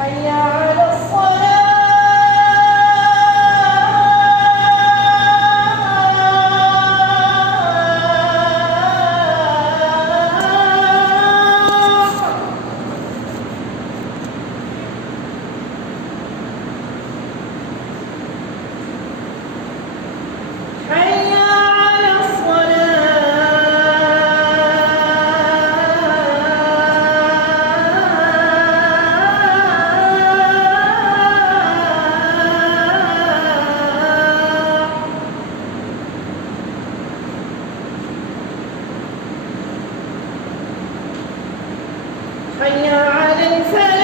حي على الصلاة. حي على الصلاة. حي على الفلاح.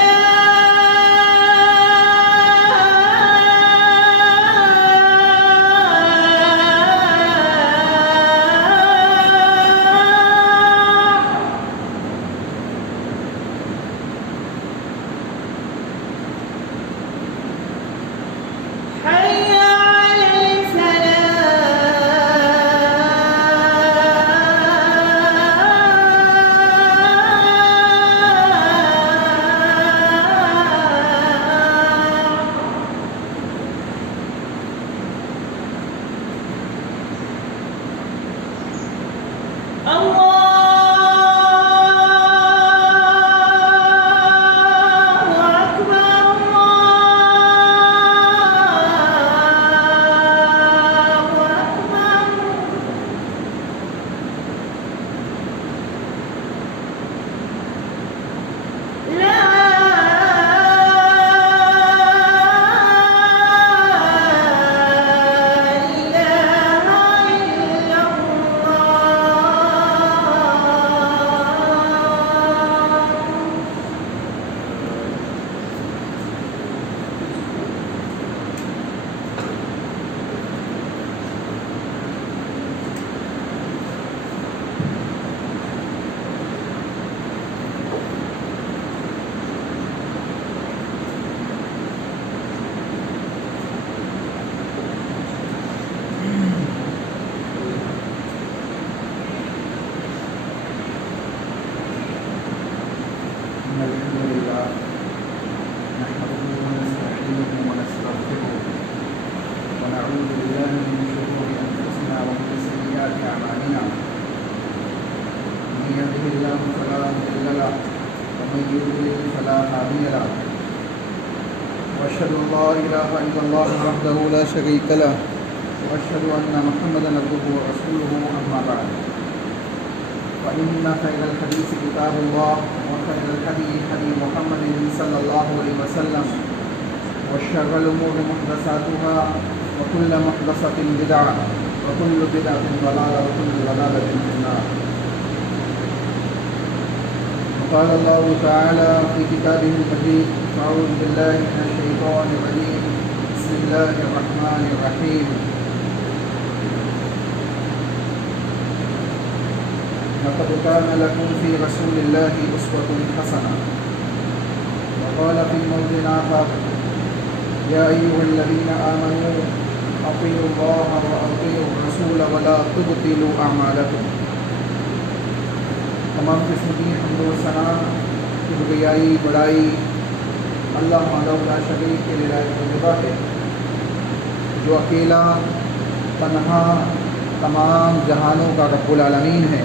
حي على الفلاح. الله أكبر. الله أكبر. لا إله إلا إن الحمد لله نحمده ونستعينه ونستغفره ونعوذ بالله من شرور أنفسنا ومن سيئات أعمالنا. من يهده الله فلا مضل له ومن يضلل فلا هادي له. وأشهد أن لا إله إلا الله وحده لا شريك له وأشهد أن محمدا عبده ورسوله. أما بعد فإن خير الحديث كتاب الله وخير الهدي هدي محمد صلى الله عليه وسلم وشر الأمور محدثاتها وكل محدثة بدعة وكل بدعة ضلالة وكل ضلالة في النار. وقال الله تعالى في كتابه المجيد: أعوذ بالله من الشيطان الرجيم بسم الله الرحمن الرحيم. لقد كان لكم في رسول الله أسوة حسنة. وقال في موضع آخر: يا أيها الذين آمنوا أطيعوا الله وأطيعوا الرسول ولا تبطلوا أعمالكم. تمام قسم کی حمد و ثنا، کبریائی، بڑائی اللہ وحدہ لا شریک کے لیے طیبہ ہے، جو اکیلا تنہا تمام جہانوں کا رب العالمین ہے،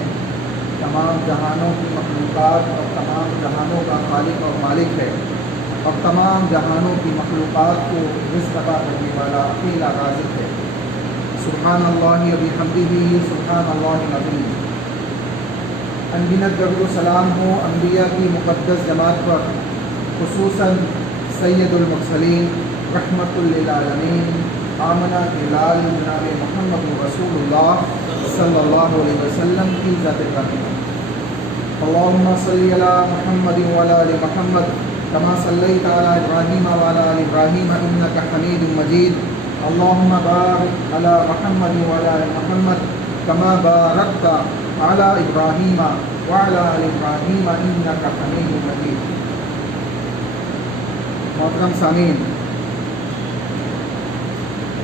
تمام جہانوں کی مخلوقات اور تمام جہانوں کا خالق اور مالک ہے، اور تمام جہانوں کی مخلوقات کو رزق عطا کرنے والا اکیلا رازق ہے۔ سبحان اللہ و بحمدہ، سبحان اللہ العظیم۔ انگنت درود و سلام ہو انبیاء کی مقدس جماعت پر، خصوصاً سید المرسلین رحمۃ للعالمین آمنہ کے لال جناب محمد رسول اللہ صلی اللہ علیہ وسلم کی ذات گرامی۔ اللہم صلی علی محمد وعلی آل محمد کما صلیت علی ابراہیم وعلی آل ابراہیم انک حمید مجید۔ اللہم بارک علی محمد وعلی آل محمد کما بارکت علی ابراہیم وعلی آل ابراہیم انک حمید مجید۔ محترم سامعین،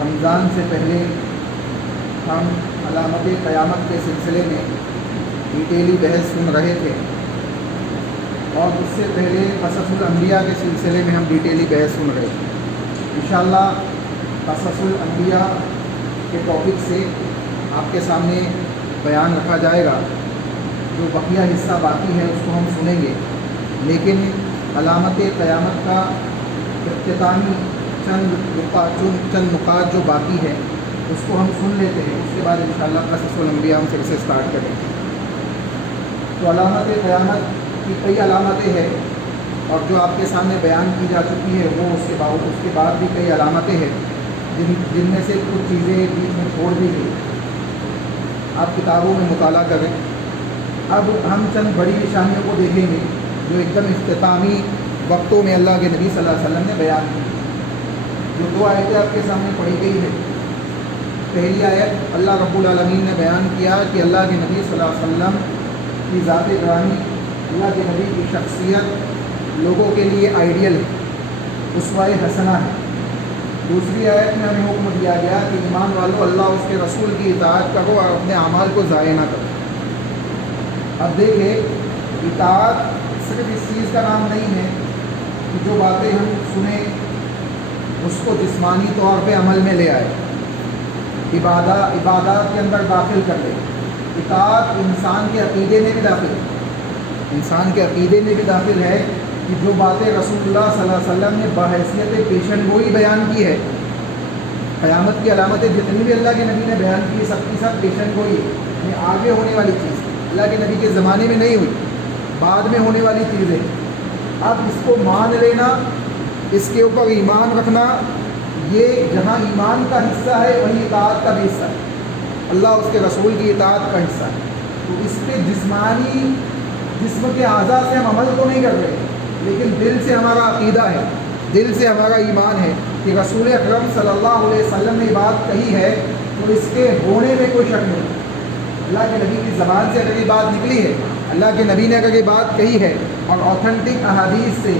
رمضان سے پہلے ہم علامت قیامت کے سلسلے میں ڈیٹیلی بحث سن رہے تھے۔ اور اس سے پہلے قصص الانبیاء کے سلسلے میں ہم ڈیٹیلی بحث سن رہے ہیں۔ انشاءاللہ قصص الانبیاء کے ٹاپک سے آپ کے سامنے بیان رکھا جائے گا۔ جو بقیہ حصہ باقی ہے اس کو ہم سنیں گے، لیکن علامت قیامت کا اختتامی چند نکات جو باقی ہے اس کو ہم سن لیتے ہیں، اس کے بعد انشاءاللہ قصص الانبیاء ہم پھر سے سٹارٹ کریں گے۔ تو علامت قیامت کی کئی علامتیں ہیں، اور جو آپ کے سامنے بیان کی جا چکی ہے وہ اس کے بعد بھی کئی علامتیں ہیں جن میں سے کچھ چیزیں بیچ میں چھوڑ دی گئی، آپ کتابوں میں مطالعہ کریں۔ اب ہم چند بڑی نشانیوں کو دیکھیں گے جو ایک دم اختتامی وقتوں میں اللہ کے نبی صلی اللہ علیہ وسلم نے بیان کی۔ جو دو آیتیں آپ کے سامنے پڑھی گئی ہے، پہلی آیت اللہ رب العالمین نے بیان کیا کہ اللہ کے نبی صلی اللہ علیہ وسلم کی ذات گرامی، اللہ کے نبی کی شخصیت لوگوں کے لیے آئیڈیل ہے، اسوہ حسنہ ہے۔ دوسری آیت میں ہمیں حکم دیا گیا کہ ایمان والو اللہ اس کے رسول کی اطاعت کرو اور اپنے اعمال کو ضائع نہ کرو۔ اب دیکھیں، اطاعت صرف اس چیز کا نام نہیں ہے کہ جو باتیں ہم سنیں اس کو جسمانی طور پہ عمل میں لے آئے، عبادات کے اندر داخل کر لے۔ اطاعت انسان کے عقیدے میں بھی داخل ہے، انسان کے عقیدے میں بھی داخل ہے کہ جو باتیں رسول اللہ صلی اللہ علیہ وسلم نے بحیثیت پیشن گوئی بیان کی ہے، قیامت کی علامتیں جتنی بھی اللہ کے نبی نے بیان کی سب کی سب پیشن گوئی ہے، یعنی آگے ہونے والی چیز، اللہ کے نبی کے زمانے میں نہیں ہوئی، بعد میں ہونے والی چیزیں۔ اب اس کو مان لینا، اس کے اوپر ایمان رکھنا، یہ جہاں ایمان کا حصہ ہے وہیں اطاعت کا بھی حصہ ہے، اللہ اس کے رسول کی اطاعت کا حصہ ہے۔ تو اس پہ جسم کے اعضاء سے ہم عمل تو نہیں کر رہے، لیکن دل سے ہمارا عقیدہ ہے، دل سے ہمارا ایمان ہے کہ رسول اکرم صلی اللہ علیہ وسلم نے بات کہی ہے تو اس کے ہونے میں کوئی شک نہیں۔ اللہ کے نبی کی زبان سے اگر یہ بات نکلی ہے، اللہ کے نبی نے اگر یہ بات کہی ہے اور اوتھینٹک احادیث سے،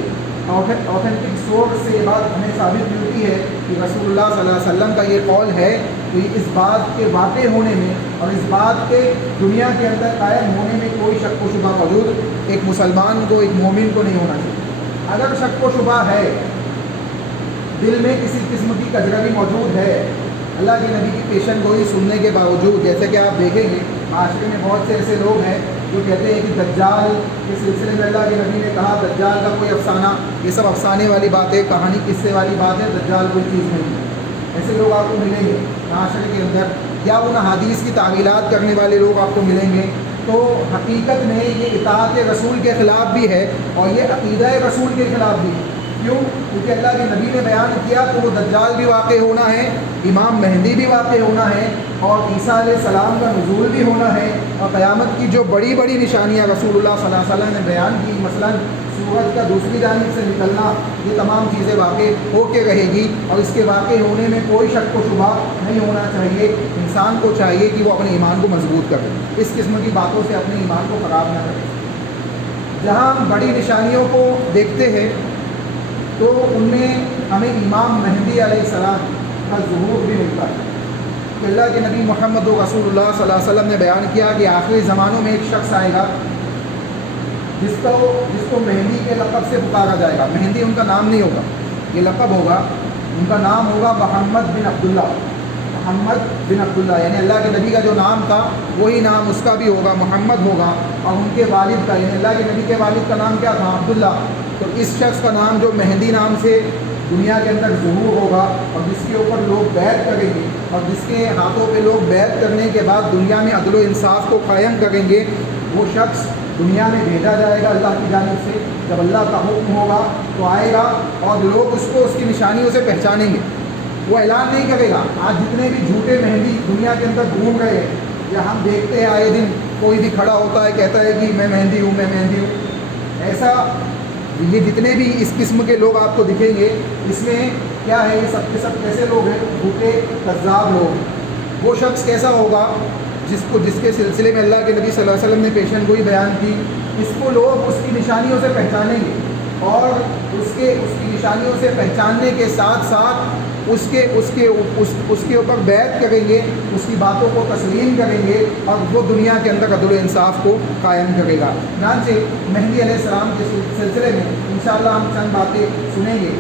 اوتھینٹک سورس سے یہ بات ہمیں ثابت ملتی ہے کہ رسول اللہ صلی اللہ علیہ وسلم کا یہ قول ہے، تو اس بات کے واقع ہونے میں اور اس بات کے دنیا کے اندر قائم ہونے میں کوئی شک و شبہ موجود ایک مسلمان کو، ایک مومن کو نہیں ہونا چاہیے۔ اگر شک و شبہ ہے، دل میں کسی قسم کی کجروی موجود ہے، اللہ کے نبی کی پیشن گوئی سننے کے باوجود، جیسے کہ آپ دیکھیں گے معاشرے میں بہت سے ایسے لوگ ہیں جو کہتے ہیں کہ دجال کے سلسلے میں اللہ کے نبی نے کہا دجال کا کوئی افسانہ، یہ سب افسانے والی بات ہے، کہانی قصے والی بات ہے، دجال کوئی چیز نہیں ہے۔ ایسے لوگ آپ کو ملیں گے معاشرے کے اندر، یا ان حدیث کی تعویلات کرنے والے لوگ آپ کو ملیں گے۔ تو حقیقت میں یہ اطاعت رسول کے خلاف بھی ہے اور یہ عقیدہ رسول کے خلاف بھی ہے۔ کیوں؟ کیونکہ اللہ کے نبی نے بیان کیا تو وہ دجال بھی واقع ہونا ہے، امام مہدی بھی واقع ہونا ہے، اور عیسیٰ علیہ السلام کا نزول بھی ہونا ہے، اور قیامت کی جو بڑی بڑی نشانیاں رسول اللہ صلی اللہ علیہ وسلم نے بیان کی، مثلا سورج کا دوسری جانب سے نکلنا، یہ تمام چیزیں واقع ہو کے رہے گی، اور اس کے واقع ہونے میں کوئی شک و شبہ نہیں ہونا چاہیے۔ انسان کو چاہیے کہ وہ اپنے ایمان کو مضبوط کرے، اس قسم کی باتوں سے اپنے ایمان کو خراب نہ کرے۔ جہاں ہم بڑی نشانیوں کو دیکھتے ہیں تو ان میں ہمیں امام مہدی علیہ السلام کا ظہور بھی ملتا ہے کہ اللہ کے نبی محمد رسول اللہ صلی اللہ علیہ وسلم نے بیان کیا کہ آخری زمانوں میں ایک شخص آئے گا جس کو مہدی کے لقب سے پکارا جائے گا۔ مہدی ان کا نام نہیں ہوگا، یہ لقب ہوگا، ان کا نام ہوگا محمد بن عبداللہ، محمد بن عبداللہ، یعنی اللہ کے نبی کا جو نام تھا وہی نام اس کا بھی ہوگا، محمد ہوگا، اور ان کے والد کا، یعنی اللہ کے نبی کے والد کا نام کیا تھا؟ عبداللہ۔ تو اس شخص کا نام جو مہدی نام سے دنیا کے اندر ظہور ہوگا، اور جس کے اوپر لوگ بیعت کریں گے، اور جس کے ہاتھوں پہ لوگ بیعت کرنے کے بعد دنیا میں عدل و انصاف کو قائم کریں گے، وہ شخص دنیا میں بھیجا جائے گا اللہ کی جانب سے۔ جب اللہ کا حکم ہوگا تو آئے گا اور لوگ اس کو اس کی نشانیوں سے پہچانیں گے۔ وہ اعلان نہیں کرے گا۔ آج جتنے بھی جھوٹے مہدی دنیا کے اندر گھوم رہے ہیں، یا ہم دیکھتے ہیں آئے دن کوئی بھی کھڑا ہوتا ہے کہتا ہے کہ میں مہدی ہوں، میں مہدی ہوں، ایسا یہ جتنے بھی اس قسم کے لوگ آپ کو دکھیں گے، اس میں کیا ہے، یہ سب کے سب کیسے لوگ ہیں؟ جھوٹے کذاب لوگ۔ وہ شخص کیسا ہوگا جس کے سلسلے میں اللہ کے نبی صلی اللہ علیہ وسلم نے پیشن گوئی بیان کی، اس کو لوگ اس کی نشانیوں سے پہچانیں گے، اور اس کی نشانیوں سے پہچاننے کے ساتھ ساتھ اس کے اوپر بیعت کریں گے، اس کی باتوں کو تسلیم کریں گے اور وہ دنیا کے اندر عدل و انصاف کو قائم کرے گا۔ چنانچہ مہدی علیہ السلام کے سلسلے میں انشاءاللہ ہم چند باتیں سنیں گے،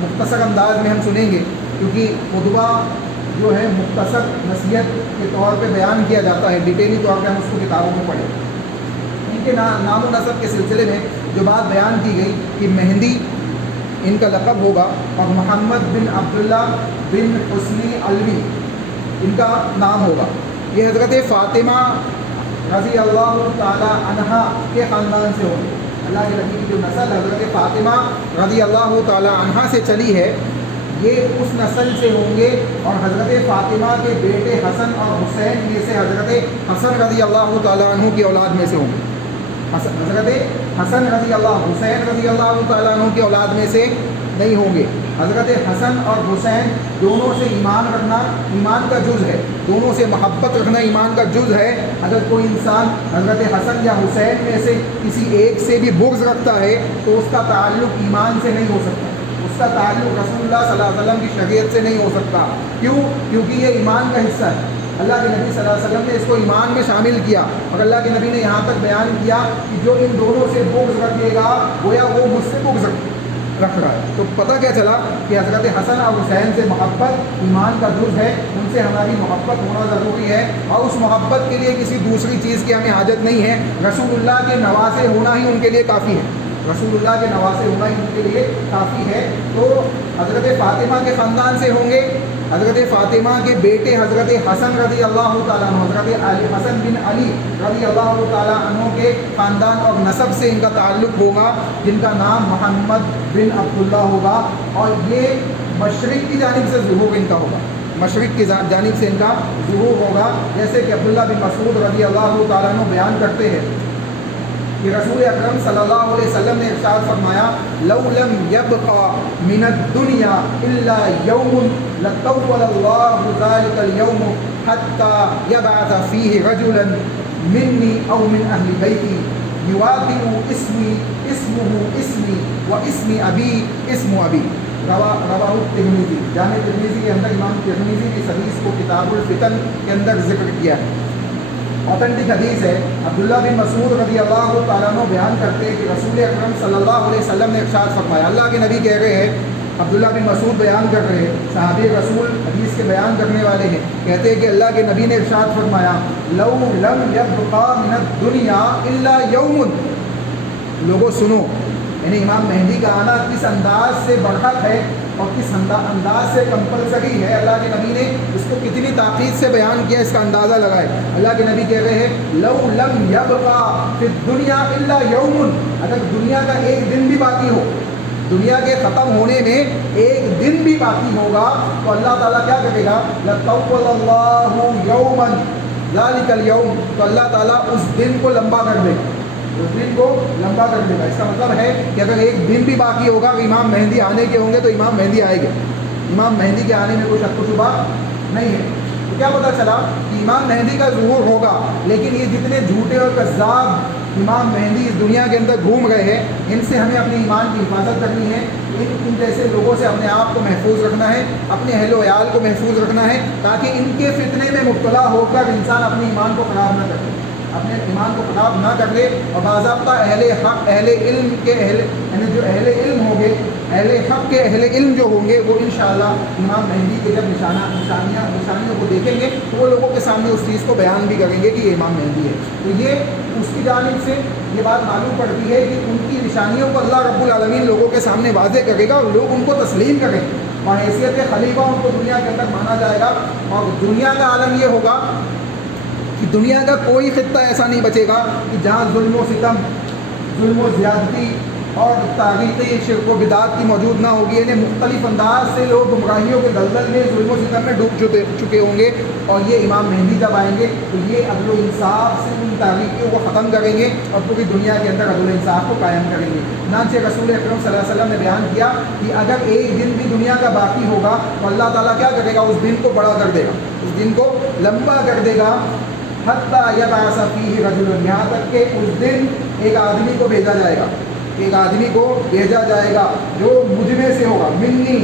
مختصر انداز میں ہم سنیں گے، کیونکہ خطبہ جو ہے مختصر نصیحت کے طور پہ بیان کیا جاتا ہے، ڈیٹیلی طور پہ ہم اس کو کتابوں میں پڑھیں۔ ان کے نام و نسب کے سلسلے میں جو بات بیان کی گئی کہ مہندی ان کا لقب ہوگا اور محمد بن عبداللہ بن حسنی علوی ان کا نام ہوگا۔ یہ حضرت فاطمہ رضی اللہ تعالی عنہا کے خاندان سے ہوں گے۔ اللہ کے نبی کی جو نسل حضرت فاطمہ رضی اللہ تعالی عنہا سے چلی ہے، یہ اس نسل سے ہوں گے، اور حضرت فاطمہ کے بیٹے حسن اور حسین میں سے حضرت حسن رضی اللہ تعالیٰ عنہ کی اولاد میں سے ہوں گے۔ حضرت حسن رضی اللہ حسین رضی اللہ تعالیٰ عنہ کی اولاد میں سے نہیں ہوں گے۔ حضرت حسن اور حسین دونوں سے ایمان رکھنا ایمان کا جز ہے، دونوں سے محبت رکھنا ایمان کا جز ہے۔ اگر کوئی انسان حضرت حسن یا حسین میں سے کسی ایک سے بھی بغض رکھتا ہے تو اس کا تعلق ایمان سے نہیں ہو سکتا، اس کا تعلق رسول اللہ صلی اللہ علیہ وسلم کی شریعت سے نہیں ہو سکتا۔ کیوں؟ کیونکہ یہ ایمان کا حصہ ہے۔ اللہ کے نبی صلی اللہ علیہ وسلم نے اس کو ایمان میں شامل کیا، اور اللہ کے نبی نے یہاں تک بیان کیا کہ جو ان دونوں سے بغض رکھے گا گویا وہ مجھ سے بغض رکھ رہا ہے۔ تو پتہ کیا چلا کہ حضرت حسن اور حسین سے محبت ایمان کا جز ہے، ان سے ہماری محبت ہونا ضروری ہے، اور اس محبت کے لیے کسی دوسری چیز کی ہمیں حاجت نہیں ہے۔ رسول اللہ کے نواسے ہونا ہی ان کے لیے کافی ہے، رسول اللہ کے نواسے ہونا ہی ان کے لیے کافی ہے۔ تو حضرت فاطمہ کے خاندان سے ہوں گے، حضرت فاطمہ کے بیٹے حضرت حسن رضی اللہ تعالیٰ عنہ، حضرت حسن بن علی رضی اللہ تعالیٰ عنہ کے خاندان اور نسب سے ان کا تعلق ہوگا، جن کا نام محمد بن عبداللہ ہوگا، اور یہ مشرق کی جانب سے ظہور ان کا ہوگا، مشرق کی جانب سے ان کا ظہور ہوگا، جیسے کہ عبداللہ بن مسعود رضی اللہ تعالیٰ عنہ بیان کرتے ہیں کہ رسول اکرم صلی اللہ علیہ وسلم نے ارشاد فرمایا، لو لم يبقى من الدنيا الا يوم لطول الله ذلك اليوم حتى يبعث فيه رجلا مني او من اهل بيتي يوافق اسمي اسمه اسمي واسم ابي اسم ابي۔ رواہ ترمذی، جامع ترمذی کے اندر امام ترمذی کی اس حدیث کو کتاب الفتن کے اندر ذکر کیا ہے، اوتھینٹک حدیث ہے۔ عبداللہ بن مسعود رضی اللہ تعالیٰ عنہ بیان کرتے ہیں کہ رسول اکرم صلی اللہ علیہ وسلم نے ارشاد فرمایا، اللہ کے نبی کہہ رہے ہیں، عبداللہ بن مسعود بیان کر رہے ہیں، صحابی رسول حدیث کے بیان کرنے والے ہیں، کہتے ہیں کہ اللہ کے نبی نے ارشاد فرمایا، لو لم يبقى من الدنيا الا يوم۔ لوگوں سنو، یعنی امام مہدی کا آنا کس انداز سے برحق ہے اور کس انداز سے کمپلسری ہے، اللہ کے نبی نے اس کو کتنی تاکید سے بیان کیا، اس کا اندازہ لگائے۔ اللہ کے نبی کہہ رہے ہیں، لو لم یبقى فی الدنیا الا یوم، اگر دنیا کا ایک دن بھی باقی ہو، دنیا کے ختم ہونے میں ایک دن بھی باقی ہوگا، تو اللہ تعالیٰ کیا کرے گا، لطول اللہ یوما ذلک اليوم، تو اللہ تعالیٰ اس دن کو لمبا کر دے گا، اس دن کو لمبا کر دے گا۔ اس کا مطلب ہے کہ اگر ایک دن بھی باقی ہوگا کہ امام مہدی آنے کے ہوں گے تو امام مہدی آئے گا، امام مہدی کے آنے میں کوئی شک و شبہ نہیں ہے۔ تو کیا پتہ چلا کہ امام مہدی کا ظہور ہوگا، لیکن یہ جتنے جھوٹے اور کذاب امام مہدی اس دنیا کے اندر گھوم رہے ہیں، ان سے ہمیں اپنے ایمان کی حفاظت کرنی ہے، ان جیسے لوگوں سے اپنے آپ کو محفوظ رکھنا ہے، اپنے اہل و عیال کو محفوظ رکھنا ہے، تاکہ ان کے فتنے میں مبتلا ہو کر انسان اپنے ایمان کو خراب نہ کرے، اپنے ایمان کو خراب نہ کر لے، اور باضابطہ اہل حق اہل علم کے یعنی جو اہل علم ہوں گے، اہل حق کے اہل علم جو ہوں گے، وہ انشاءاللہ امام مہدی کے جب نشانیوں کو دیکھیں گے تو وہ لوگوں کے سامنے اس چیز کو بیان بھی کریں گے کہ یہ امام مہدی ہے۔ تو یہ اس کی جانب سے یہ بات معلوم پڑتی ہے کہ ان کی نشانیوں کو اللہ رب العالمین لوگوں کے سامنے واضح کرے گا، اور لوگ ان کو تسلیم کریں گے، اور حیثیت خلیفہ ان کو دنیا کے اندر مانا جائے گا۔ اور دنیا کا عالم یہ ہوگا کہ دنیا کا کوئی خطہ ایسا نہیں بچے گا کہ جہاں ظلم و ستم، ظلم و زیادتی اور تاریخی شرک و بدعات کی موجود نہ ہوگی، یعنی مختلف انداز سے لوگ گمراہیوں کے دلدل میں ظلم و ستم میں ڈوب چکے ہوں گے، اور یہ امام مہدی جب آئیں گے تو یہ عدل و انصاف سے ان تاریخیوں کو ختم کریں گے اور پوری دنیا کے اندر عدل و انصاف کو قائم کریں گے۔ چنانچہ رسول اکرم صلی اللہ علیہ وسلم نے بیان کیا کہ اگر ایک دن بھی دنیا کا باقی ہوگا تو اللہ تعالیٰ کیا کرے گا، اس دن کو بڑا کر دے گا، اس دن کو لمبا کر دے گا، حتیٰ یبعث فیہ رجل، یہاں تک کہ اس دن ایک آدمی کو بھیجا جائے گا، ایک آدمی کو بھیجا جائے گا جو مجھ میں سے ہوگا، منی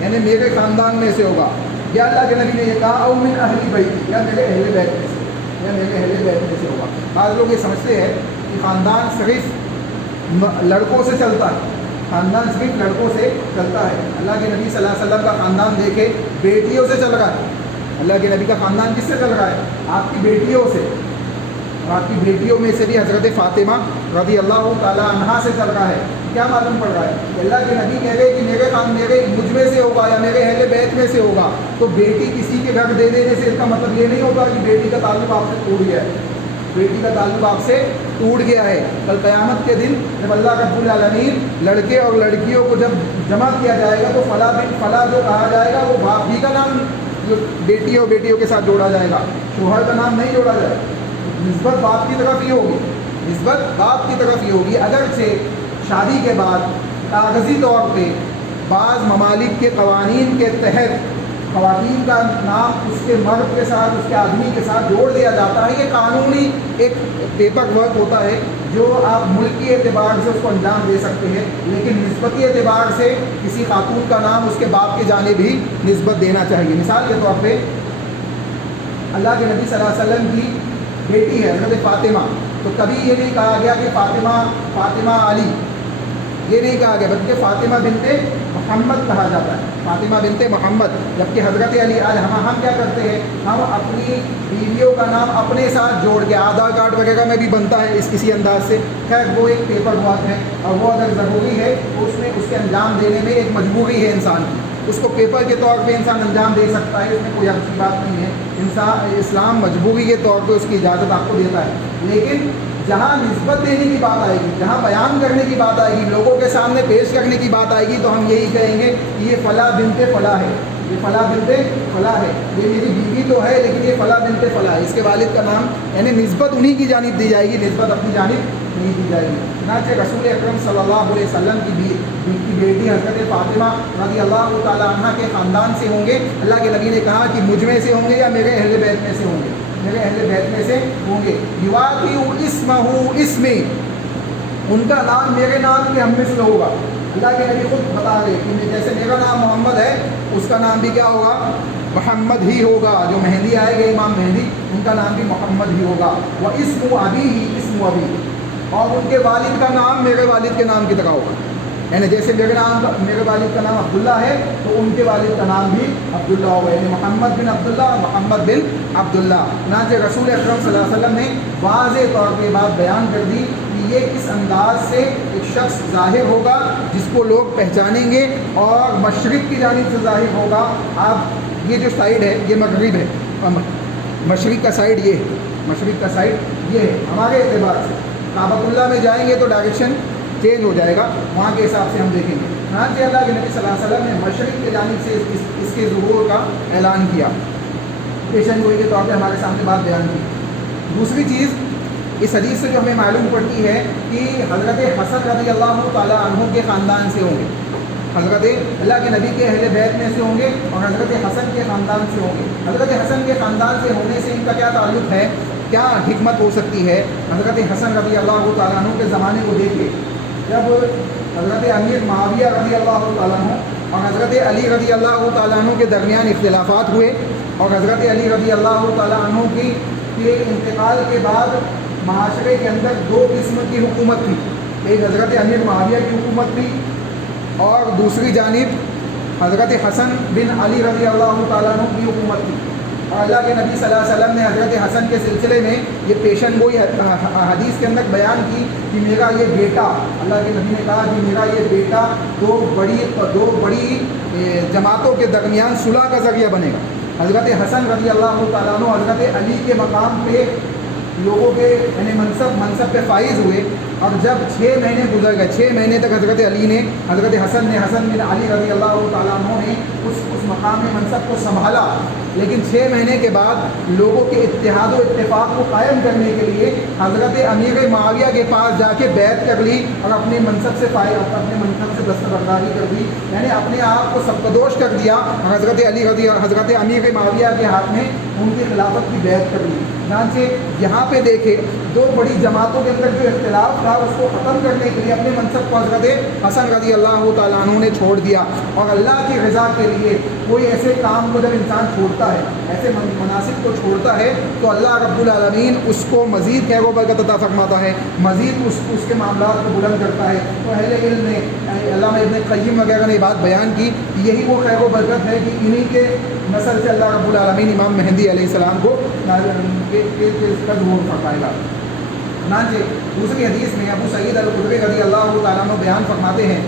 یعنی میرے خاندان میں سے ہوگا، یا اللہ کے نبی نے یہ کہا او من اہل بیت، یا میرے اہل بیت میں سے، یا میرے اہل بیت میں سے ہوگا۔ بعض لوگ یہ سمجھتے ہیں کہ خاندان صرف لڑکوں سے چلتا ہے، خاندان صرف لڑکوں سے چلتا ہے۔ اللہ کے نبی صلی اللہ علیہ وسلم کا خاندان دیکھے بیٹیوں سے چل رہا ہے۔ اللہ کے نبی کا خاندان کس سے چل رہا ہے؟ آپ کی بیٹیوں سے، اور آپ کی بیٹیوں میں سے بھی حضرت فاطمہ رضی اللہ تعالی عنہا سے چل رہا ہے۔ کیا معلوم پڑ رہا ہے کہ اللہ کے نبی کہہ رہے کہ میرے مجھ میں سے ہوگا یا میرے اہل بیت میں سے ہوگا، تو بیٹی کسی کے گھر دے دینے سے اس کا مطلب یہ نہیں ہوگا کہ بیٹی کا تعلق آپ سے ٹوٹ گیا ہے۔ بیٹی کا تعلق آپ سے ٹوٹ گیا ہے۔ کل قیامت کے دن جب اللہ رب العالمین لڑکے اور لڑکیوں کو جب جمع کیا جائے گا تو فلاں بن فلاں جو کہا جائے گا وہ باپ ہی کا نام بیٹی اور بیٹیوں کے ساتھ جوڑا جائے گا، شوہر کا نام نہیں جوڑا جائے گا۔ نسبت باپ کی طرف ہی ہوگی، نسبت باپ کی طرف ہی ہوگی۔ اگرچہ شادی کے بعد کاغذی طور پہ بعض ممالک کے قوانین کے تحت خواتین کا نام اس کے مرد کے ساتھ، اس کے آدمی کے ساتھ جوڑ دیا جاتا ہے، یہ قانونی ایک پیپر ورک ہوتا ہے جو آپ ملکی اعتبار سے اس کو انجام دے سکتے ہیں، لیکن نسبتی اعتبار سے کسی خاتون کا نام اس کے باپ کی جانب ہی نسبت دینا چاہیے۔ مثال کے طور پہ اللہ کے نبی صلی اللہ علیہ وسلم کی بیٹی ہے حضرت فاطمہ، تو کبھی یہ نہیں کہا گیا کہ فاطمہ علی، یہ نہیں کہا گیا، بلکہ فاطمہ بنت محمد کہا جاتا ہے، فاطمہ بنت محمد۔ جبکہ حضرت علی آج ہم کیا کرتے ہیں، ہم اپنی بیویوں کا نام اپنے ساتھ جوڑ کے آدھار کارڈ وغیرہ میں بھی بنتا ہے کسی انداز سے، خیر وہ ایک پیپر ورک ہے، اور وہ اگر ضروری ہے تو اس کے انجام دینے میں ایک مجبوری ہے انسان کی، اس کو پیپر کے طور پہ انسان انجام دے سکتا ہے، اس میں کوئی اچھی بات نہیں ہے۔ اسلام مجبوری کے طور پہ اس کی اجازت آپ کو دیتا ہے، لیکن جہاں نسبت دینے کی بات آئے گی، جہاں بیان کرنے کی بات آئے گی، لوگوں کے سامنے پیش کرنے کی بات آئے گی، تو ہم یہی کہیں گے کہ یہ فلاں بنت فلاں ہے، یہ فلاں بنت فلاں ہے، یہ میری بیوی تو ہے لیکن یہ فلاں بنت فلاں ہے، اس کے والد کا نام، یعنی نسبت انہی کی جانب دی جائے گی، نسبت اپنی جانب نہیں دی جائے گی۔ چنانچہ رسول اکرم صلی اللہ علیہ وسلم کی بیٹی حضرت فاطمہ رضی اللہ تعالی عنہ کے خاندان سے ہوں گے۔ اللہ کے نبی نے کہا کہ مجھ میں سے ہوں گے یا میرے اہل بیت میں سے ہوں گے، میرے اہل بیت میں سے ہوں گے۔ یواقع اسمہ اسمی، ان کا نام میرے نام کے ہم مثل ہوگا۔ اللہ کے نبی خود بتا رہے کہ جیسے میرا نام محمد ہے، اس کا نام بھی کیا ہوگا؟ محمد ہی ہوگا۔ جو مہدی آئے گا، امام مہدی، ان کا نام بھی محمد ہی ہوگا۔ وہ اسم ابی ہی اسم ابی، اور ان کے والد کا نام میرے والد کے نام کی طرح ہوگا، یعنی جیسے میرے والد کا نام عبداللہ ہے تو ان کے والد کا نام بھی عبداللہ ہوگا، یعنی محمد بن عبداللہ، محمد بن عبداللہ۔ چنانچہ رسول اکرم صلی اللہ علیہ وسلم نے واضح طور پہ بات بیان کر دی کہ یہ کس انداز سے ایک شخص ظاہر ہوگا جس کو لوگ پہچانیں گے، اور مشرق کی جانب سے ظاہر ہوگا۔ آپ یہ جو سائڈ ہے یہ مغرب ہے، مشرق کا سائڈ یہ ہے، مشرق کا سائڈ یہ ہے ہمارے اعتبار سے۔ کعبۃ اللہ میں جائیں گے تو ڈائریکشن چینج ہو جائے گا، وہاں کے حساب سے ہم دیکھیں گے۔ چنانچہ اللہ کے نبی صلی اللہ علیہ وسلم نے مشرق کی جانب سے اس کے ظہور کا اعلان کیا، پیشن گوئی کے طور پہ ہمارے سامنے بات بیان کی۔ دوسری چیز اس حدیث سے جو ہمیں معلوم پڑتی ہے کہ حضرت حسن رضی اللہ تعالیٰ عنہ کے خاندان سے ہوں گے، حضرت اللہ کے نبی کے اہل بیت میں سے ہوں گے، اور حضرت حسن کے خاندان سے ہوں گے۔ حضرت حسن کے خاندان سے ہونے سے ان کا کیا تعلق ہے، کیا حکمت ہو سکتی ہے؟ حضرت حسن رضی اللہ تعالیٰ عنہ کے زمانے کو دیکھیے، جب حضرت امیر معاویہ رضی اللہ تعالیٰ عنہ اور حضرت علی رضی اللہ تعالیٰ عنہ کے درمیان اختلافات ہوئے، اور حضرت علی رضی اللہ تعالیٰ عنہ کے انتقال کے بعد معاشرے کے اندر دو قسم کی حکومت تھی، ایک حضرت امیر معاویہ کی حکومت تھی، اور دوسری جانب حضرت حسن بن علی رضی اللہ تعالیٰ عنہ کی حکومت تھی۔ اور اللہ کے نبی صلی اللہ علیہ وسلم نے حضرت حسن کے سلسلے میں یہ پیشن گوئی حدیث کے اندر بیان کی کہ میرا یہ بیٹا، اللہ کے نبی نے کہا کہ میرا یہ بیٹا دو بڑی جماعتوں کے درمیان صلح کا ذریعہ بنے گا۔ حضرت حسن رضی اللہ تعالیٰ عنہ حضرت علی کے مقام پہ لوگوں کے یعنی منصب پہ فائز ہوئے، اور جب 6 مہینے گزر گئے، 6 مہینے تک حضرت حسن بن علی رضی اللہ تعالیٰ عنہ نے اس مقام منصب کو سنبھالا، لیکن 6 مہینے کے بعد لوگوں کے اتحاد و اتفاق کو قائم کرنے کے لیے حضرت امیر معاویہ کے پاس جا کے بیعت کر لی اور اپنے منصب سے دستبرداری کر دی، یعنی اپنے آپ کو سبکدوش کر دیا، حضرت امیر معاویہ کے ہاتھ میں ان کی خلافت کی بیعت کر لی۔ چنانچہ یہاں پہ دیکھے 2 بڑی جماعتوں کے اندر جو اختلاف تھا اس کو ختم کرنے کے لیے اپنے منصب کو حضرت حسن رضی اللہ تعالیٰ عنہ نے چھوڑ دیا، اور اللہ کی رضا کے لیے کوئی ایسے کام کو جب انسان چھوڑتا ہے، ایسے مناسب کو چھوڑتا ہے، تو اللہ رب العالمین اس کو مزید خیر و برکت عطا فرماتا ہے، مزید اس کے معاملات کو بلند کرتا ہے۔ تو اہل علم نے، علامہ ابن قیم وغیرہ نے یہ بات بیان کی کہ یہی وہ خیر و برکت ہے کہ انہی کے نسل سے اللہ رب العالمین امام مہدی علیہ السلام کو کا ظہور فرمائے گا۔ چنانچہ دوسری حدیث میں ابو سعید الخدری رضی اللہ تعالیٰ عنہ بیان فرماتے ہیں،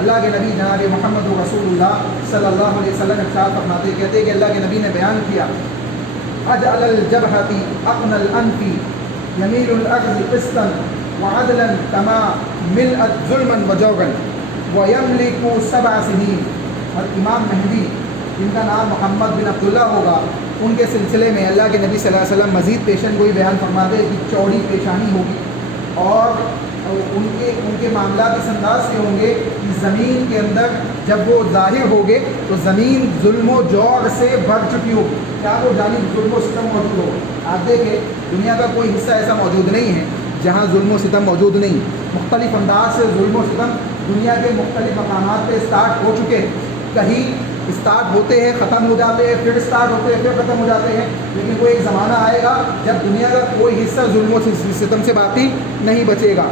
اللہ کے نبی جناب محمد رسول اللہ صلی اللہ علیہ وسلم ارشاد فرماتے کہتے ہیں کہ اللہ کے نبی نے بیان کیا، اجعل الجبہۃ اقن الانف یمیل الارض قسطا وعدلا کما ملأت ظلما وجورا ویملک 7 سنین۔ اور امام مہدی جن کا نام محمد بن عبداللہ ہوگا، ان کے سلسلے میں اللہ کے نبی صلی اللہ علیہ وسلم مزید پیشن گوئی بیان فرماتے ہیں کہ چوڑی پیشانی ہوگی، اور ان کے معاملات اس انداز سے ہوں گے کہ زمین کے اندر جب وہ ظاہر ہوگے تو زمین ظلم و جور سے بھر چکی ہوگی، کیا وہ جانب ظلم و ستم موجود ہو۔ آپ دیکھیں دنیا کا کوئی حصہ ایسا موجود نہیں ہے جہاں ظلم و ستم موجود نہیں، مختلف انداز سے ظلم و ستم دنیا کے مختلف مقامات پہ اسٹارٹ ہو چکے ہیں، کہیں اسٹارٹ ہوتے ہیں ختم ہو جاتے ہیں، پھر اسٹارٹ ہوتے ہیں پھر ختم ہو جاتے ہیں، لیکن کوئی ایک زمانہ آئے گا جب دنیا کا کوئی حصہ ظلم و ستم سے باقی نہیں بچے گا۔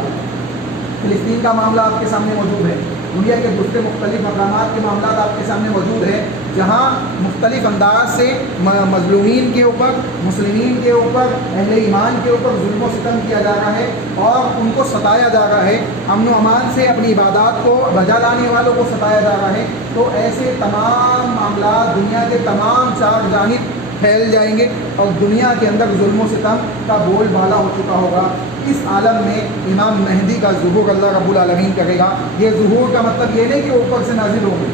فلسطین کا معاملہ آپ کے سامنے موجود ہے، دنیا کے دوسرے مختلف مقامات کے معاملات آپ کے سامنے موجود ہیں، جہاں مختلف انداز سے مظلومین کے اوپر، مسلمین کے اوپر، اہل ایمان کے اوپر ظلم و ستم کیا جا رہا ہے اور ان کو ستایا جا رہا ہے، امن و امان سے اپنی عبادات کو بجا لانے والوں کو ستایا جا رہا ہے۔ تو ایسے تمام معاملات دنیا کے تمام 4 جانب پھیل جائیں گے اور دنیا کے اندر ظلم و ستم کا بول بالا ہو چکا ہوگا۔ اس عالم میں امام مہدی کا ظہور اللہ رب العالمین کرے گا۔ یہ ظہور کا مطلب یہ نہیں کہ اوپر سے نازل ہوں گے،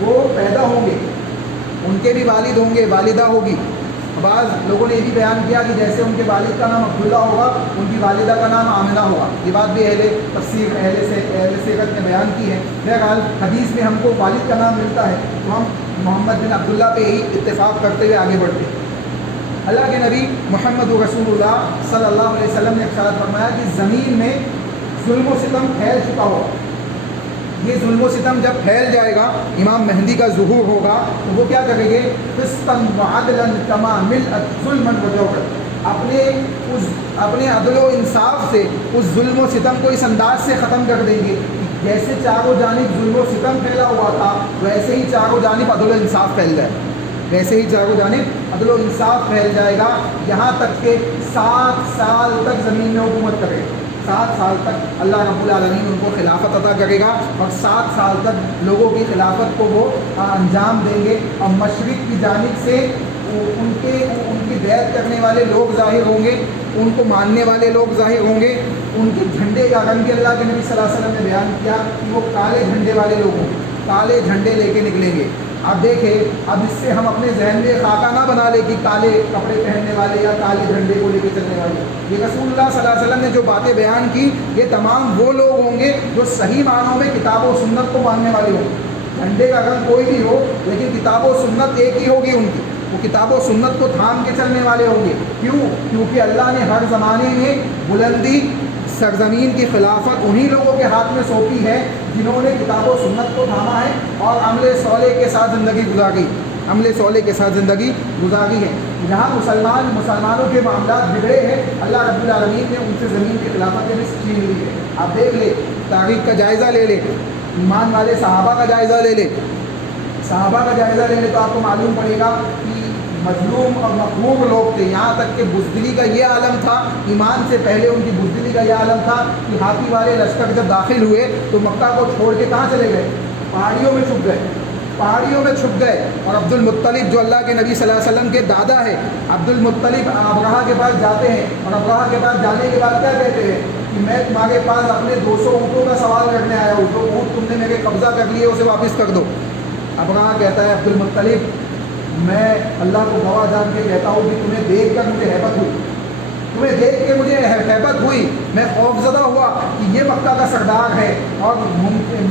وہ پیدا ہوں گے، ان کے بھی والد ہوں گے، والدہ ہوگی۔ بعض لوگوں نے یہ بھی بیان کیا کہ جیسے ان کے والد کا نام عبداللہ ہوگا، ان کی والدہ کا نام آمنہ ہوگا۔ یہ بات بھی اہل تفسیر، اہل سیرت نے بیان کی ہے۔ بہرحال حدیث میں ہم کو والد کا نام ملتا ہے تو ہم محمد بن عبداللہ پہ ہی اتفاق کرتے ہوئے آگے بڑھتے ہیں۔ اللہ کے نبی محمد رسول اللہ صلی اللہ علیہ وسلم نے ارشاد فرمایا کہ زمین میں ظلم و ستم پھیل چکا ہوگا۔ یہ ظلم و ستم جب پھیل جائے گا، امام مہدی کا ظہور ہوگا تو وہ کیا کریں گے؟ قسطا وعدلا کما ملأت ظلما وجورا، اپنے عدل و انصاف سے اس ظلم و ستم کو اس انداز سے ختم کر دیں گے، جیسے چاروں جانب ظلم و ستم پھیلا ہوا تھا ویسے ہی چاروں جانب عدل و انصاف پھیل جائے، ویسے ہی چاروں جانب عدل و انصاف پھیل جائے گا، یہاں تک کہ 7 سال تک زمین میں حکومت کرے گا۔ 7 سال تک اللہ رب العالمین ان کو خلافت عطا کرے گا اور 7 سال تک لوگوں کی خلافت کو وہ انجام دیں گے، اور مشرق کی جانب سے ان کی بیعت کرنے والے لوگ ظاہر ہوں گے، ان کو ماننے والے لوگ ظاہر ہوں گے۔ ان کے جھنڈے کا رنگ بھی اللہ کے نبی صلی اللہ علیہ وسلم نے بیان کیا کہ وہ کالے جھنڈے والے لوگ ہوں گے، کالے جھنڈے لے کے نکلیں گے۔ اب دیکھیں، اب اس سے ہم اپنے ذہن میں خاکہ نہ بنا لیں کہ کالے کپڑے پہننے والے یا کالے جھنڈے کو لے کے چلنے والے۔ یہ رسول اللہ صلی اللہ علیہ وسلم نے جو باتیں بیان کی، یہ تمام وہ لوگ ہوں گے جو صحیح معنوں میں کتاب و سنت کو ماننے والے ہوں گے۔ جھنڈے کا رنگ کوئی بھی ہو لیکن کتاب و سنت ایک ہی ہوگی ان کی، وہ کتاب و سنت کو تھام کے چلنے والے ہوں گے۔ کیوں؟ کیونکہ اللہ نے ہر زمانے میں بلندی، سرزمین کی خلافت انہی لوگوں کے ہاتھ میں سونپی ہے جنہوں نے کتاب و سنت کو تھاما ہے اور عمل صالح کے ساتھ زندگی گزاری، عمل صالح کے ساتھ زندگی گزاری ہے۔ جہاں مسلمانوں کے معاملات بگڑے ہیں، اللہ رب العالمین نے ان سے زمین کی خلافت بھی چھین لی ہے۔ آپ دیکھ لیں، تاریخ کا جائزہ لے لیں، ایمان والے صحابہ کا جائزہ لے لیں، صحابہ کا جائزہ لے لیں تو آپ کو معلوم پڑے گا کہ مظلوم اور مقہور لوگ تھے، یہاں تک کہ بزدلی کا یہ عالم تھا، ایمان سے پہلے ان کی بزدلی کا یہ عالم تھا کہ ہاتھی والے لشکر جب داخل ہوئے تو مکہ کو چھوڑ کے کہاں چلے گئے؟ پہاڑیوں میں چھپ گئے، پہاڑیوں میں چھپ گئے۔ اور عبد المطلب جو اللہ کے نبی صلی اللہ علیہ وسلم کے دادا ہے، عبد المطلب ابرہہ کے پاس جاتے ہیں اور ابرہہ کے پاس جانے کے بعد کیا کہتے ہیں کہ میں تمہارے پاس اپنے 200 اونٹوں کا سوال کرنے آیا ہوں، جو اونٹ تم نے میرے قبضہ کر لیے اسے واپس کر دو۔ ابرہہ کہتا ہے عبد المطلب میں اللہ کو گواہ جان کے کہتا ہوں کہ تمہیں دیکھ کر مجھے ہیبت ہوئی، تمہیں دیکھ کے مجھے ہیبت ہوئی، میں خوف زدہ ہوا کہ یہ مکہ کا سردار ہے، اور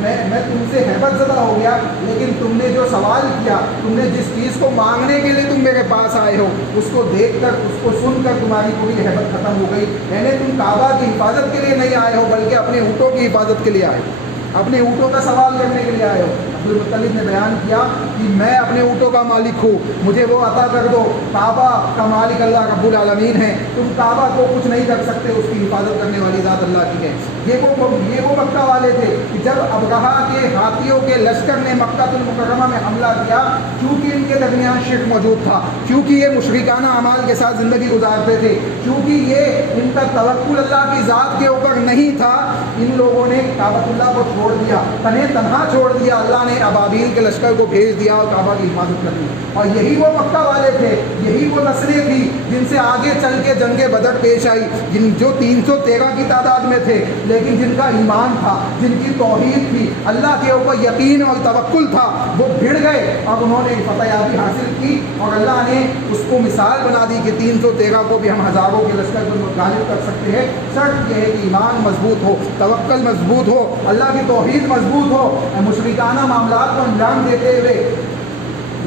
میں تم سے ہیبت زدہ ہو گیا، لیکن تم نے جو سوال کیا، تم نے جس چیز کو مانگنے کے لیے تم میرے پاس آئے ہو، اس کو دیکھ کر، اس کو سن کر تمہاری پوری ہیبت ختم ہو گئی۔ یعنی تم کعبہ کی حفاظت کے لیے نہیں آئے ہو، بلکہ اپنے اونٹوں کی حفاظت کے لیے آئے ہو، اپنے اونٹوں کا سوال کرنے کے لیے آئے ہو۔ عبدالمطلب نے بیان کیا کہ میں اپنے اونٹوں کا مالک ہوں، مجھے وہ عطا کر دو۔ کعبہ کا مالک اللہ رب العالمین ہے، تم کعبہ کو کچھ نہیں کر سکتے، اس کی حفاظت کرنے والی ذات اللہ کی ہے۔ یہ وہ مکہ والے تھے کہ جب ابرہہ کے ہاتھیوں کے لشکر نے مکہ المکرمہ میں حملہ کیا، کیونکہ ان کے درمیان شرک موجود تھا، کیونکہ یہ مشرکانہ اعمال کے ساتھ زندگی گزارتے تھے، کیونکہ یہ ان کا توکل اللہ کی ذات کے اوپر نہیں تھا، ان لوگوں نے کعبۃ اللہ کو چھوڑ دیا، تنہا چھوڑ دیا۔ اللہ نے ابابیل کے لشکر کو بھیج دیا اور کعبہ کی حفاظت کر دی۔ اور یہی وہ مکہ والے تھے، یہی وہ نسلیں تھیں جن سے آگے چل کے جنگ بدر پیش آئی، جو 313 کی تعداد میں تھے، لیکن جن کا ایمان تھا، جن کی توحید تھی، اللہ کے اوپر یقین اور توکل تھا، وہ بھڑ گئے اور انہوں نے فتح یابی حاصل کی، اور اللہ نے اس کو مثال بنا دی کہ 313 کو بھی ہم ہزاروں کے لشکر کو غالب کر سکتے ہیں۔ شرط یہ ہے کہ ایمان مضبوط ہو، توکل مضبوط ہو، اللہ کی توحید مضبوط ہو۔ مشرکانہ معاملات کو انجام دیتے ہوئے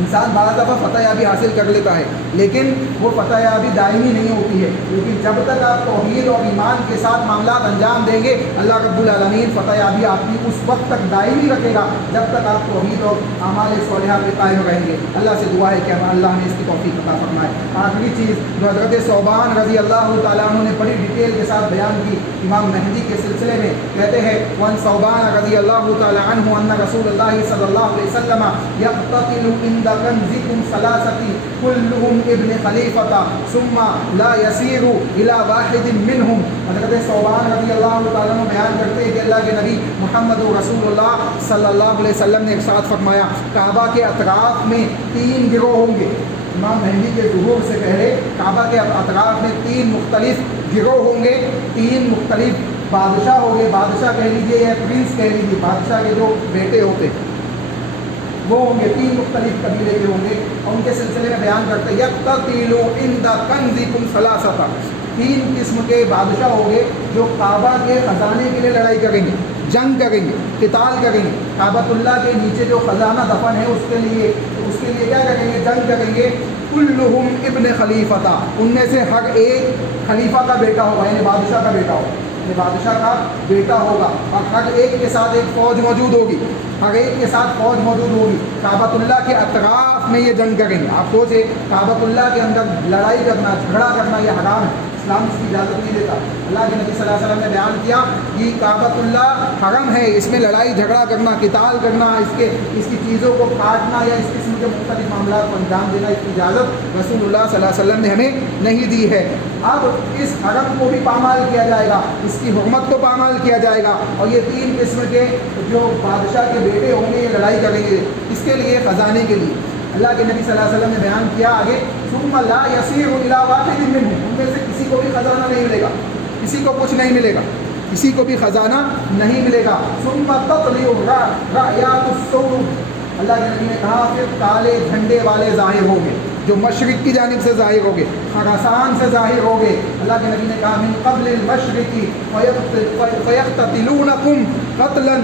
انسان بعض دفعہ فتح یابی حاصل کر لیتا ہے، لیکن وہ فتح یابی دائمی نہیں ہوتی ہے، کیونکہ جب تک آپ توحید اور ایمان کے ساتھ معاملات انجام دیں گے، اللہ رب العالمین فتح یابی آپ کی اس وقت تک دائمی رکھے گا جب تک آپ توحید اور اعمال صالحہ پہ قائم رہیں گے۔ اللہ سے دعا ہے کہ اللہ نے اس کی توفیق عطا فرمائے۔ آخری چیز جو حضرت ثوبان رضی اللہ تعالیٰ عنہ نے بڑی ڈیٹیل کے ساتھ بیان کی امام مہدی کے سلسلے میں، کہتے ہیں وَأَنْ ثَوْبَانَ رضی اللہ تعالیٰ عنہ أَنَّ رسول اللہ صلی اللہ علیہ وسلم يقتتل عند كنزكم ثلاثة كلهم ابن خلیفہ ثم لا يسير إلى واحد منهم۔ حضرت ثوبان رضی اللہ تعالیٰ عنہ بیان کرتے ہیں کہ اللہ کے نبی محمد رسول اللہ صلی اللہ علیہ وسلم نے ارشاد فرمایا، کعبہ کے اطراف میں 3 گروہ ہوں گے۔ امام مہدی کے ظہور سے پہلے کعبہ کے اطراف میں 3 مختلف گروہ ہوں گے، 3 مختلف بادشاہ ہوں گے، بادشاہ کہہ لیجیے یا پرنس کہہ لیجیے، بادشاہ کے جو بیٹے ہوتے وہ ہوں گے، 3 مختلف قبیلے کے ہوں گے، اور ان کے سلسلے میں بیان کرتے ہیں یقتتل عند کنزکم ثلاثة، 3 قسم کے بادشاہ ہوں گے جو کعبہ کے خزانے کے لیے لڑائی کریں گے، جنگ کریں گے، قتال کریں گے۔ کعبۃ اللہ کے نیچے جو خزانہ دفن ہے اس کے لیے کیا کریں گے؟ جنگ کریں گے۔ کلہم ابن خلیفہ، ان میں سے ہر ایک خلیفہ کا بیٹا ہوگا، یعنی بادشاہ کا بیٹا ہوگا، یعنی بادشاہ کا بیٹا ہوگا، اور ہر ایک کے ساتھ ایک فوج موجود ہوگی، ہر ایک کے ساتھ فوج موجود ہوگی۔ کعبۃ اللہ کے اطراف میں یہ جنگ کریں گے۔ آپ سوچیں، کعبۃ اللہ کے اندر لڑائی کرنا، جھگڑا کرنا یہ حرام ہے، اسلام اس کی اجازت نہیں دیتا۔ اللہ کے نبی صلی اللہ علیہ وسلم نے بیان کیا کہ کعبۃ اللہ حرم ہے، اس میں لڑائی جھگڑا کرنا، قتال کرنا، اس کی چیزوں کو کاٹنا یا اس قسم کے مختلف معاملات کو انجام دینا، اس کی اجازت رسول اللہ صلی اللہ علیہ وسلم نے ہمیں نہیں دی ہے۔ اب اس حرم کو بھی پامال کیا جائے گا، اس کی حرمت کو پامال کیا جائے گا، اور یہ 3 قسم کے جو بادشاہ کے بیٹے ہوں گے یہ لڑائی کریں گے، اس کے لیے خزانے کے لیے۔ اللہ کے نبی صلی اللہ علیہ وسلم نے بیان کیا آگے، ثم لا يسير الى واحد منهم، ان میں سے کسی کو بھی خزانہ نہیں ملے گا، کسی کو کچھ نہیں ملے گا، کسی کو بھی خزانہ نہیں ملے گا۔ ثم تطلع رایات الصوف، اللہ کے نبی نے کہا پھر کالے جھنڈے والے ظاہر ہوں گے جو مشرق کی جانب سے ظاہر ہوں گے، خراسان سے ظاہر ہوں گے۔ اللہ کے نبی نے کہا من قبل المشرق فیقتلونکم قتلا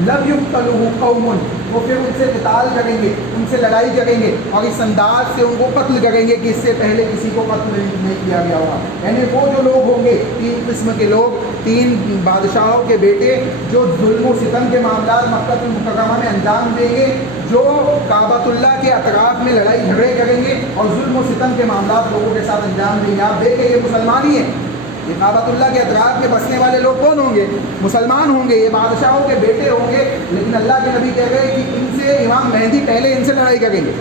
لم یقتلوہ قوم، وہ پھر ان سے قتال کریں گے، ان سے لڑائی کریں گے، اور اس انداز سے ان کو قتل کریں گے کہ اس سے پہلے کسی کو قتل نہیں کیا گیا ہوگا۔ یعنی وہ جو لوگ ہوں گے، 3 قسم کے لوگ، 3 بادشاہوں کے بیٹے جو ظلم و ستم کے معاملات مکہ المکرمہ میں انجام دیں گے، جو کعبۃ اللہ کے اطراف میں لڑائی جھگڑے کریں گے اور ظلم و ستم کے معاملات لوگوں کے ساتھ انجام دیں گے۔ آپ دیکھیں یہ مسلمان ہی ہیں، یہ کعبۃ اللہ کے اطراف میں بسنے والے لوگ کون ہوں گے؟ مسلمان ہوں گے، یہ بادشاہوں کے بیٹے ہوں گے، لیکن اللہ کے نبی کہہ گئے کہ ان سے امام مہدی پہلے ان سے لڑائی کریں گے،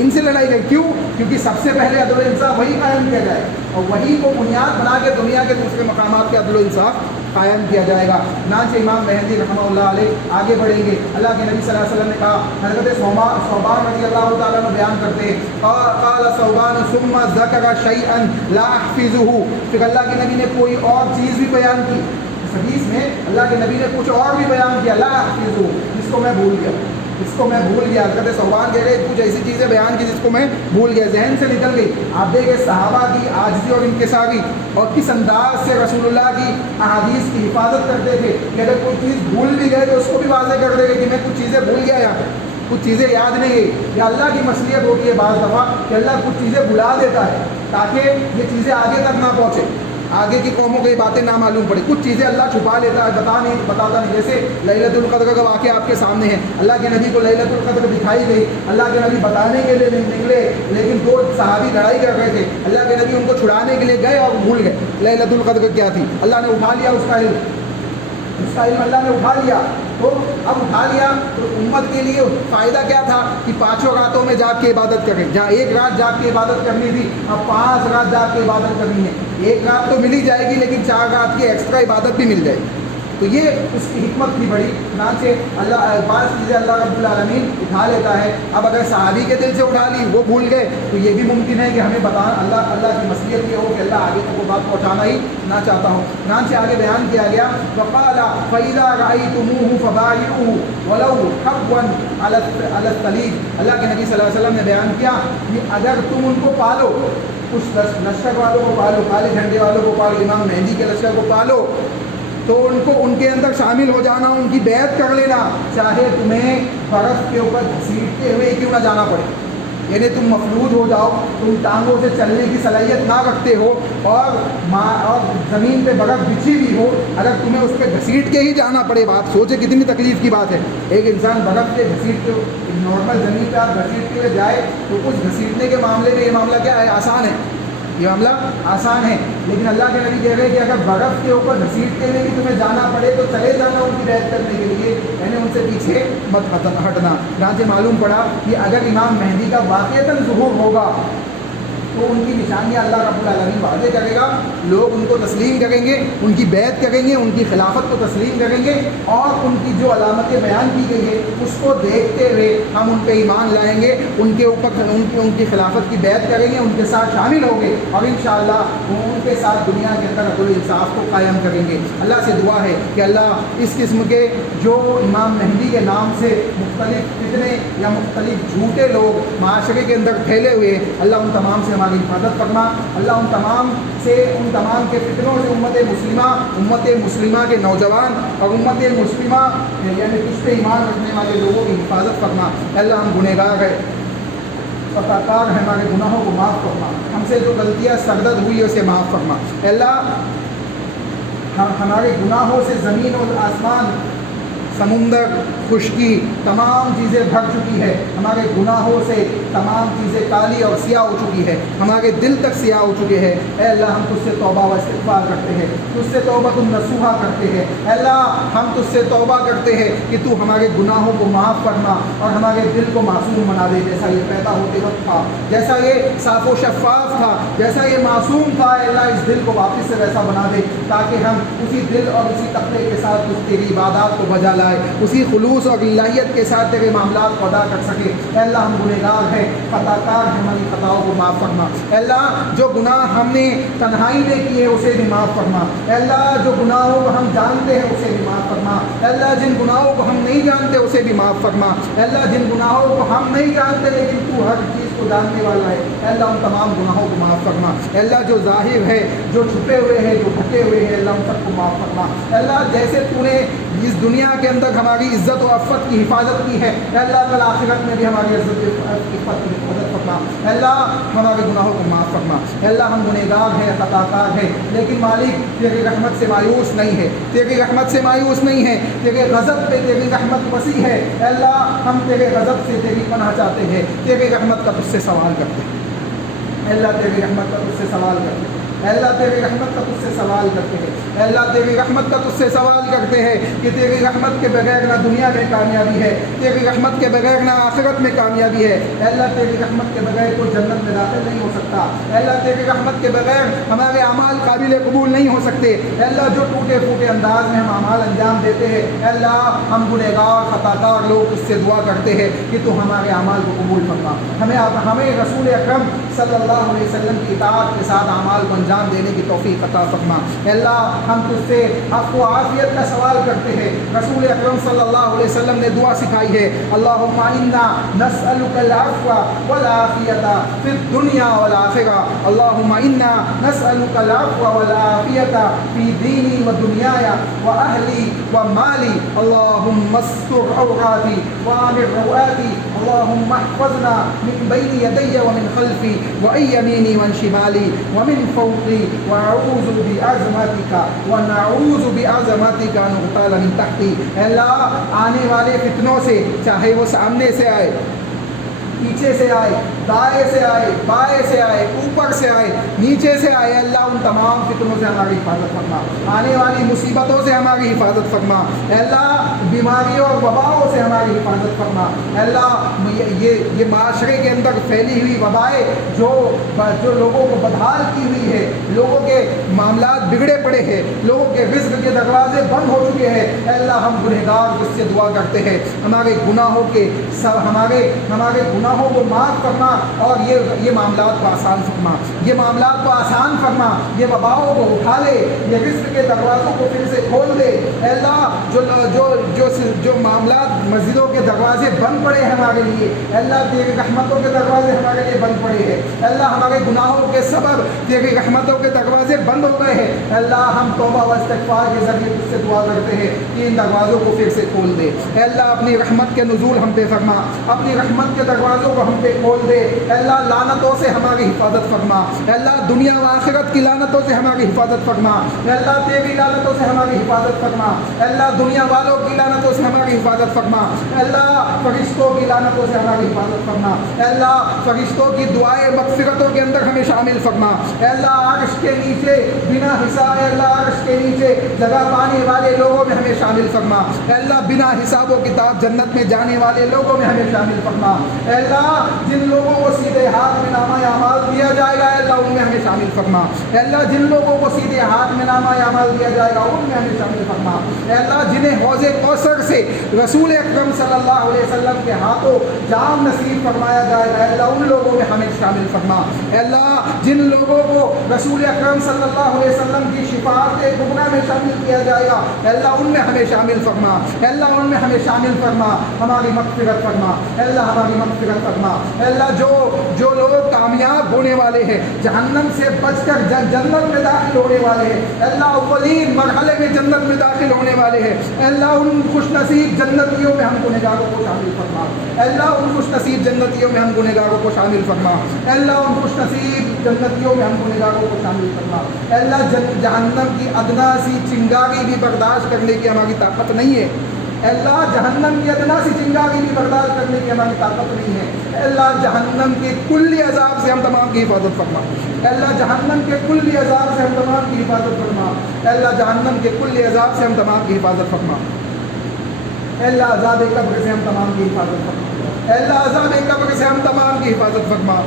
ان سے لڑائی کریں۔ کیوں؟ کیونکہ سب سے پہلے عدل و انصاف وہی قائم کیا جائے، اور وہی کو بنیاد بنا کے دنیا کے دوسرے مقامات کے عدل و انصاف قائم کیا جائے گا۔ چنانچہ امام مہدی رحمہ اللہ علیہ آگے بڑھیں گے۔ اللہ کے نبی صلی اللہ علیہ وسلم نے کہا، حضرت ثوبان رضی اللہ تعالیٰ عنہ بیان کرتے ہیں، قال ثوبان ثم ذکر شیئا لا احفظہ، پھر اللہ کے نبی نے کوئی اور چیز بھی بیان کی، اس حدیث میں اللہ کے نبی نے کچھ اور بھی بیان کیا، لا احفظہ، جس کو میں بھول گیا، اس کو میں بھول گیا. حضرت صوبان کہہ رہے کچھ ایسی چیزیں بیان کی جس کو میں بھول گیا, ذہن سے نکل گئی. آپ دیکھیں صحابہ کی عاجزی اور انکساری اور کس انداز سے رسول اللہ کی احادیث کی حفاظت کرتے تھے کہ اگر کوئی چیز بھول بھی گئے تو اس کو بھی واضح کر دے گا کہ میں کچھ چیزیں بھول گیا, یہاں پہ کچھ چیزیں یاد نہیں گئی. یہ اللہ کی مصلیت ہوتی ہے بعض دفعہ کہ اللہ کچھ چیزیں بھلا دیتا ہے تاکہ یہ چیزیں آگے تک نہ پہنچے, آگے کی قوموں کو یہ باتیں نہ معلوم پڑے. کچھ چیزیں اللہ چھپا لیتا ہے, بتاتا نہیں. جیسے لیلۃ القدر کا واقعہ آپ کے سامنے ہے. اللہ کے نبی کو لیلۃ القدر دکھائی گئی, اللہ کے نبی بتانے کے لیے نکلے, لیکن دو صحابی لڑائی کر رہے تھے. اللہ کے نبی ان کو چھڑانے کے لیے گئے اور بھول گئے لیلۃ القدر کیا تھی. اللہ نے اٹھا لیا اس کا علم اللہ نے اٹھا لیا. تو اب اٹھا لیا تو امت کے لیے فائدہ کیا تھا کہ 5 راتوں میں جاگ کے عبادت کریں. جہاں 1 رات جاگ کے عبادت کرنی تھی اب 5 رات جاگ کے عبادت کرنی ہے. 1 رات تو مل ہی جائے گی لیکن 4 رات کی ایکسٹرا عبادت بھی مل جائے گی. تو یہ اس کی حکمت تھی بڑی. چنانچہ اللہ بعض چیزیں اللہ رب العالمین اٹھا لیتا ہے. اب اگر صحابی کے دل سے اٹھا لی, وہ بھول گئے, تو یہ بھی ممکن ہے کہ ہمیں اللہ کی مصلیت یہ ہو کہ اللہ آگے تک وہ بات پہنچانا ہی نہ چاہتا ہو. چنانچہ آگے بیان کیا گیا وقال فإذا رأيتموه فبايعوه ولو حبوا على الصليب. اللہ کے نبی صلی اللہ علیہ وسلم نے بیان کیا کہ اگر تم ان کو پالو, کچھ لشکر والوں کو پالو, کالے جھنڈے والوں کو پالو, امام مہدی کے لشکر کو پالو, تو ان کو ان کے اندر شامل ہو جانا, ان کی بیعت کر لینا, چاہے تمہیں برف کے اوپر گھسیٹتے ہوئے کیوں نہ جانا پڑے. یعنی تم مفلوج ہو جاؤ, تم ٹانگوں سے چلنے کی صلاحیت نہ رکھتے ہو اور زمین پہ برف بچھی ہوئی ہو, اگر تمہیں اس پہ گھسیٹ کے ہی جانا پڑے. بات سوچے کتنی تکلیف کی بات ہے. ایک انسان برف کے گھسیٹ کے نارمل زمین پہ آپ گھسیٹتے ہوئے جائے تو اس گھسیٹنے کے معاملے میں یہ معاملہ کیا ہے, آسان ہے, یہ معاملہ آسان ہے. لیکن اللہ کے نبی کہہ رہے ہیں کہ اگر برف کے اوپر گھسیٹتے ہوئے بھی تمہیں جانا پڑے تو چلے جانا ان کی بیعت کرنے کے لیے, یعنی ان سے پیچھے مت ہٹنا. چنانچہ معلوم پڑا کہ اگر امام مہدی کا واقعتاً ظہور ہوگا تو ان کی نشانیاں اللہ رب العالمین واضح کرے گا. لوگ ان کو تسلیم کریں گے, ان کی بیعت کریں گے, ان کی خلافت کو تسلیم کریں گے, اور ان کی جو علامتیں بیان کی گئی ہے اس کو دیکھتے ہوئے ہم ان پہ ایمان لائیں گے, ان کے اوپر ان کی خلافت کی بیعت کریں گے, ان کے ساتھ شامل ہوں گے, اور انشاءاللہ ان کے ساتھ دنیا کے اندر عدل انصاف کو قائم کریں گے. اللہ سے دعا ہے کہ اللہ اس قسم کے جو امام مہدی کے نام سے مختلف فتنے یا مختلف جھوٹے لوگ معاشرے کے اندر پھیلے ہوئے, اللہ ان تمام سے ہماری حفاظت فرما. اللہ ان تمام کے فتنوں سے امت مسلمہ کے نوجوان اور امت مسلمہ یعنی تجھ پہ ایمان رکھنے والے لوگوں کی حفاظت فرما. اللہ ہم گنہگار ہیں, خطا کار ہیں, ہمارے گناہوں کو معاف فرما. ہم سے جو غلطیاں سرزد ہوئی اسے معاف فرما. اللہ ہمارے گناہوں سے زمین اور آسمان, سمندر, خشکی, تمام چیزیں بھر چکی ہے. ہمارے گناہوں سے تمام چیزیں کالی اور سیاہ ہو چکی ہے, ہمارے دل تک سیاہ ہو چکے ہیں. اے اللہ ہم تجھ سے توبہ و استغفار کرتے ہیں, تجھ سے توبۃ النصوحہ کرتے ہیں. اے اللہ ہم تجھ سے توبہ کرتے ہیں کہ تو ہمارے گناہوں کو معاف فرما اور ہمارے دل کو معصوم بنا دے, جیسا یہ پیدا ہوتے وقت تھا, جیسا یہ صاف و شفاف تھا, جیسا یہ معصوم تھا. اے اللہ اس دل کو واپس سے ویسا بنا دے تاکہ ہم اسی دل اور اسی تقوی کے ساتھ تیری عبادات کو بجا لائے, اسی خلوص اور للہیت کے ساتھ تیرے معاملات کو ادا کر سکے. اے اللہ ہم گنہگار ہیں, خطا کار ہیں, ہماری خطاؤں کو معاف فرما. اے اللہ جو گناہ ہم نے تنہائی میں کیے اسے بھی معاف فرما. اے اللہ جو گناہوں کو ہم جانتے ہیں اسے بھی معاف فرما. اے اللہ جن گناہوں کو ہم نہیں جانتے اسے بھی معاف فرما. اے اللہ جن گناہوں کو ہم نہیں جانتے لیکن تو ہر چیز کو جاننے والا ہے, اے اللہ ان تمام گناہوں کو معاف فرما. اے اللہ جو ظاہر ہے, جو چھپے ہوئے ہیں, جو ڈھکے ہوئے ہیں, اللہ ان سب کو معاف فرما. اے اللہ جیسے تو نے اس دنیا کے اندر ہماری عزت و عفت کی حفاظت کی ہے, اے اللہ کل آخرت میں بھی ہماری عزت و عفت کی حفاظت فرما. اے اللہ ہمارے گناہوں کو معاف فرما. اے اللہ ہم گنہگار ہیں, خطا کار ہیں, لیکن مالک تیری رحمت سے مایوس نہیں ہے, تیری رحمت سے مایوس نہیں ہے. تیرے غضب پہ تیری رحمت وسیع ہے. اے اللہ ہم تیرے غضب سے تیری پناہ چاہتے ہیں, تیری رحمت کا تجھ سے سوال کرتے ہیں. اے اللہ تیری رحمت کا تجھ سے سوال کرتے ہیں. اے اللہ تیری رحمت کا تجھ سے سوال کرتے ہیں. اے اللہ تیری رحمت کا تجھ سے سوال کرتے ہیں کہ تیری رحمت کے بغیر نہ دنیا میں کامیابی ہے, تیری رحمت کے بغیر نہ آخرت میں کامیابی ہے. اے اللہ تیری رحمت کے بغیر کوئی جنت میں داخل نہیں ہو سکتا. اے اللہ تیری رحمت کے بغیر ہمارے اعمال قابل قبول نہیں ہو سکتے. اے اللہ جو ٹوٹے پھوٹے انداز میں ہم اعمال انجام دیتے ہیں, اے اللہ ہم گنہگار خطا کار لوگ اس سے دعا کرتے ہیں کہ تو ہمارے اعمال کو قبول فرما. ہمیں رسول اکرم صلی اللہ علیہ وسلم کی اطاعت کے ساتھ اعمال کو انجام دینے کی توفیق عطا فرما۔ اے اللہ ہم تجھ سے عفو و عافیت کا سوال کرتے ہیں۔ رسول اکرم صلی اللہ علیہ وسلم نے دعا سکھائی ہے، اللہم انا نسألک العفو والعافیت فی الدنیا والآخرہ، اللہم انا نسألک العفو والعافیت فی دینی و دنیای و اہلی و مالی، اللہم استر عوراتی وآمن روآتی، اللہم احفظنا من بین یدی ومن خلفی وعن یمینی وعن شمالی ومن فوقی وأعوذ بعظمتک ونعوذ بعظمتک ان نغتال من تحتی۔ اے اللہ آنے والے فتنوں سے، چاہے وہ سامنے سے آئے، پیچھے سے آئے، دائیں سے آئے، بائیں سے آئے، اوپر سے آئے، نیچے سے آئے، اللہ ان تمام فتنوں سے ہماری حفاظت فرما، آنے والی مصیبتوں سے ہماری حفاظت فرما، اے اللہ بیماریوں اور وباؤں سے ہماری حفاظت فرما۔ اے اللہ یہ معاشرے کے اندر پھیلی ہوئی وبائیں جو لوگوں کو بدحال کی ہوئی ہے، لوگوں کے معاملات بگڑے پڑے ہیں، لوگوں کے رزق کے دروازے بند ہو چکے ہیں، اے اللہ ہم گنہگار اس سے دعا کرتے ہیں، ہمارے گناہوں کو معاف فرما اور یہ معاملات کو آسان فرما، یہ معاملات کو آسان فرما، یہ وباؤں کو اٹھا لے، یہ رزق کے دروازوں کو پھر سے کھول دے۔ اے اللہ جو معاملات مسجدوں کے دروازے بند پڑے ہیں ہمارے لیے، اے اللہ تیری رحمتوں کے دروازے ہمارے لیے بند پڑے ہیں، اے اللہ ہمارے گناہوں کے سبب تیری رحمتوں کے دروازے بند ہو گئے ہیں، اے اللہ ہم توبہ و استغفار کے ذریعے تجھ سے دعا کرتے ہیں کہ ان دروازوں کو پھر سے کھول دے۔ اے اللہ اپنی رحمت کے نزول ہم پہ فرما، اپنی رحمت کے دروازوں کو ہم پہ کھول دے، اے اللہ لعنتوں سے ہماری حفاظت فرما، اے اللہ دنیا و آخرت کی لعنتوں سے ہماری حفاظت فرما، اے اللہ تیری لعنتوں سے ہماری حفاظت فرما، اے اللہ دنیا والوں کی لعنتوں سے ہماری حفاظت فرما، اے اللہ فرشتوں کی لعنتوں سے ہماری حفاظت فرما، اے اللہ فرشتوں کی دعائیں مغفرتوں کے اندر ہمیں شامل فرما، اے اللہ عرش کے نیچے بنا حساب، اے اللہ عرش کے نیچے جگہ پانے والے لوگوں میں ہمیں شامل فرما، اے اللہ بنا حساب و کتاب جنت میں جانے والے لوگوں میں ہمیں شامل فرما، اے اللہ جن لوگوں کو سیدھے ہاتھ میں نامہ اعمال دیا جائے گا، اے اللہ ان میں ہمیں شامل فرما، اے اللہ جن لوگوں کو سیدھے ہاتھ میں نامہ اعمال دیا جائے گا ان میں ہمیں شامل فرما، اے اللہ جنہیں حوض کوثر سے رسول اکرم صلی اللہ علیہ وسلم کے ہاتھوں جام نصیب فرمایا جائے گا، اے اللہ ان لوگوں میں ہمیں شامل فرما، اے اللہ جن لوگوں کو رسول اکرم صلی اللہ علیہ وسلم کی شفاعت کبریٰ میں شامل کیا جائے گا، اے اللہ ان میں ہمیں شامل فرما، اے اللہ ان میں ہمیں شامل فرما، ہماری مغفرت فرما، اے اللہ ہماری مغفرت فرما، اے اللہ جو لوگ کامیاب ہونے والے ہیں، جہنم سے بچ کر جنت میں داخل ہونے والے ہیں، اے اللہ اولین مرحلے میں جنت میں داخل ہونے والے ہیں، اے اللہ ان خوش نصیب جنتیوں میں ہم گنہگاروں کو شامل فرما، اے اللہ ان خوش نصیب جنتیوں میں ہم گنہگاروں کو شامل فرما، اے اللہ ان خوش نصیب جنتیوں میں ہم گنہگاروں کو شامل فرما، اے اللہ جہنم کی ادنا سی چنگاری بھی برداشت کرنے کی ہماری طاقت نہیں ہے، اے اللہ جہنم کی ادنا سی چنگاری بھی برداشت کرنے کی ہماری طاقت نہیں ہے، اے اللہ جہنم کے کلی عذاب سے ہم تمام کی حفاظت فرما، اے اللہ جہنم کے کلی عذاب سے ہم تمام کی حفاظت فرما، اے اللہ جہنم کے کلی عذاب سے ہم تمام کی حفاظت فرما، اے اللہ عذاب قبر سے ہم تمام کی حفاظت فرما، اے اللہ عذاب قبر سے ہم تمام کی حفاظت فرما،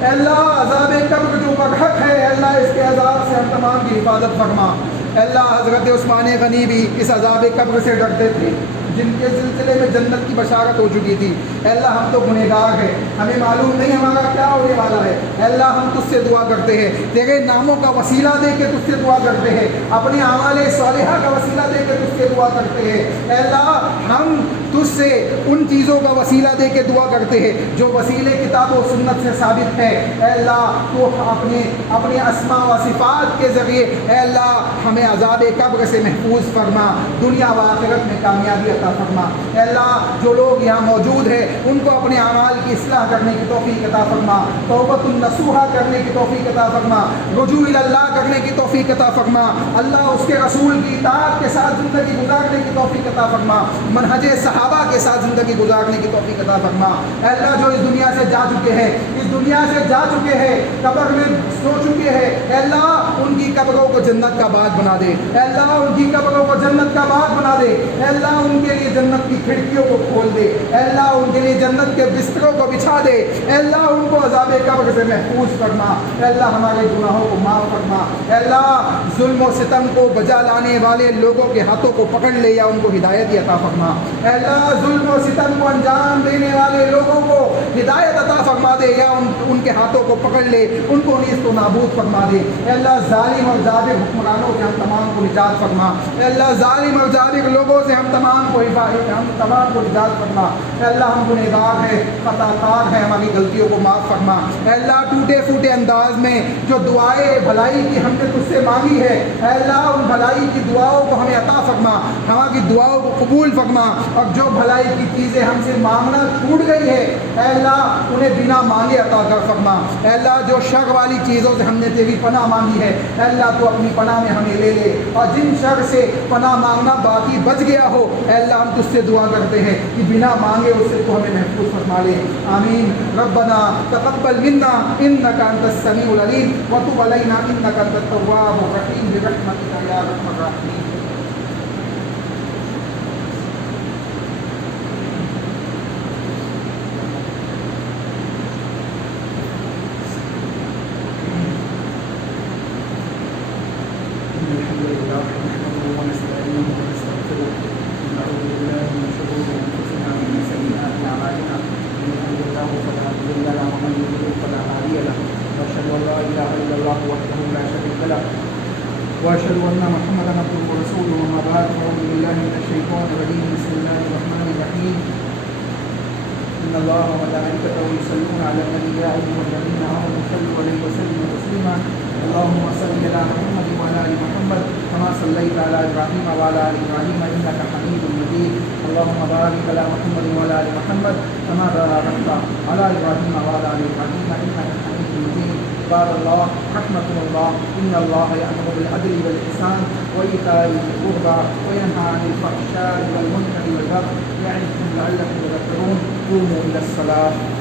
اے اللہ عذاب قبر جو برحق ہے، اے اللہ اس کے عذاب سے ہم تمام کی حفاظت فرما، اے اللہ حضرت عثمان غنی بھی اس عذاب قبر سے ڈرتے تھے جن کے سلسلے میں جنت کی بشارت ہو چکی تھی، اے اللہ ہم تو گنہگار ہیں، ہمیں معلوم نہیں ہمارا کیا ہونے والا ہے، اے اللہ ہم تجھ سے دعا کرتے ہیں، تیرے ناموں کا وسیلہ دے کے تجھ سے دعا کرتے ہیں، اپنے اعمال صالحہ کا وسیلہ دے کے تجھ سے دعا کرتے ہیں، اے اللہ ہم تجھ سے ان چیزوں کا وسیلہ دے کے دعا کرتے ہیں جو وسیلے کتاب و سنت سے ثابت ہے، اے اللہ تو اپنے اسماء و صفات کے ذریعے اے اللہ ہمیں عذاب قبر سے محفوظ فرما، دنیا و آخرت میں کامیابی عطا فرما، اے اللہ جو لوگ یہاں موجود ہیں ان کو اپنے اعمال کی اصلاح کرنے کی توفیق عطا فرما، توبۃ النصوحہ کرنے کی توفیق عطا فرما، رجوع الی اللہ کرنے کی توفیق عطا فرما، اللہ اس کے رسول کی اطاعت کے ساتھ زندگی گزارنے کی توفیق عطا فرما، منہج صحابہ کے ساتھ زندگی گزارنے کی توفیق عطا فرما، اے اللہ جو اس دنیا سے جا چکے ہیں، اس دنیا سے جا چکے ہیں، قبر میں سو چکے ہیں، اے اللہ ان کی قبروں کو جنت کا باغ بنا دے، اے اللہ ان کی قبروں کو جنت کا باغ بنا دے، اے اللہ ان کے لیے جنت کی کھڑکیوں کو کھول دے، اے اللہ ان کے لیے جنت کے بستروں کو بچھا دے، اے اللہ ان کو عذاب قبر سے محفوظ فرما، اے اللہ ہمارے گناہوں کو معاف فرما، اے اللہ ظلم و ستم کو بجا لانے والے لوگوں کے ہاتھوں کو پکڑ لے یا ان کو ہدایت عطا فرما، اے اللہ ظلم و ستم کو انجام دینے والے لوگوں کو ہدایت عطا فرما دے یا ان کے ہاتھوں کو پکڑ لے، ان کو نیز تو نابود فرما دے، اے اللہ ظالم اور جابر حکمرانوں سے ہم تمام کو نجات فرما، اے اللہ ظالم اور جابر لوگوں سے ہم تمام کو نجات فرما، اے اللہ ہم گنہگار ہیں، خطا کار ہیں، ہماری غلطیوں کو معاف فرما، اے اللہ ٹوٹے پھوٹے انداز میں جو دعائیں بھلائی کی ہم نے تجھ سے مانگی ہے، اے اللہ ان بھلائی کی دعاؤں کو ہمیں عطا فرما، ہماری دعاؤں کو قبول فرما، اور جو بھلائی کی چیزیں ہم سے مانگنا چھوٹ گئی ہے اے اللہ انہیں بنا مانگے عطا کر فرما، اے اللہ جو شر والی چیزوں سے ہم نے تیری پناہ مانگی ہے اے اللہ تو اپنی پناہ میں ہمیں لے لے، اور جن شر سے پناہ مانگنا باقی بچ گیا ہو اے اللہ ہم تجھ سے دعا کرتے ہیں کہ بنا مانگے اس سے تو ہمیں محفوظ فرما لے، آمین۔ ربنا تقبل منا انك انت السميع العليم وتب علينا انك انت التواب الرحيم برحمتك يا ارحم الراحمين۔ واشهد ان محمدا عبده ورسوله، وما بعد فاعوذ بالله من الشيطان الرجيم، بسم الله الرحمن الرحيم، ان الله وملائكته يصلون على النبي يا ايها الذين امنوا صلوا عليه وسلموا تسليما، اللهم صل على محمد وعلى ال محمد كما صليت على ابراهيم وعلى ال ابراهيم انك حميد مجيد، اللهم بارك على محمد وعلى ال محمد كما باركت على ابراهيم وعلى ال ابراهيم انك حميد مجيد۔ عباد الله رحمكم الله، ان الله يأمر بالعدل والإحسان وإيتاء ذي القربى وينهى عن الفحشاء والمنكر والبغي يعظكم لعلكم تذكرون، قوموا إلى الصلاة۔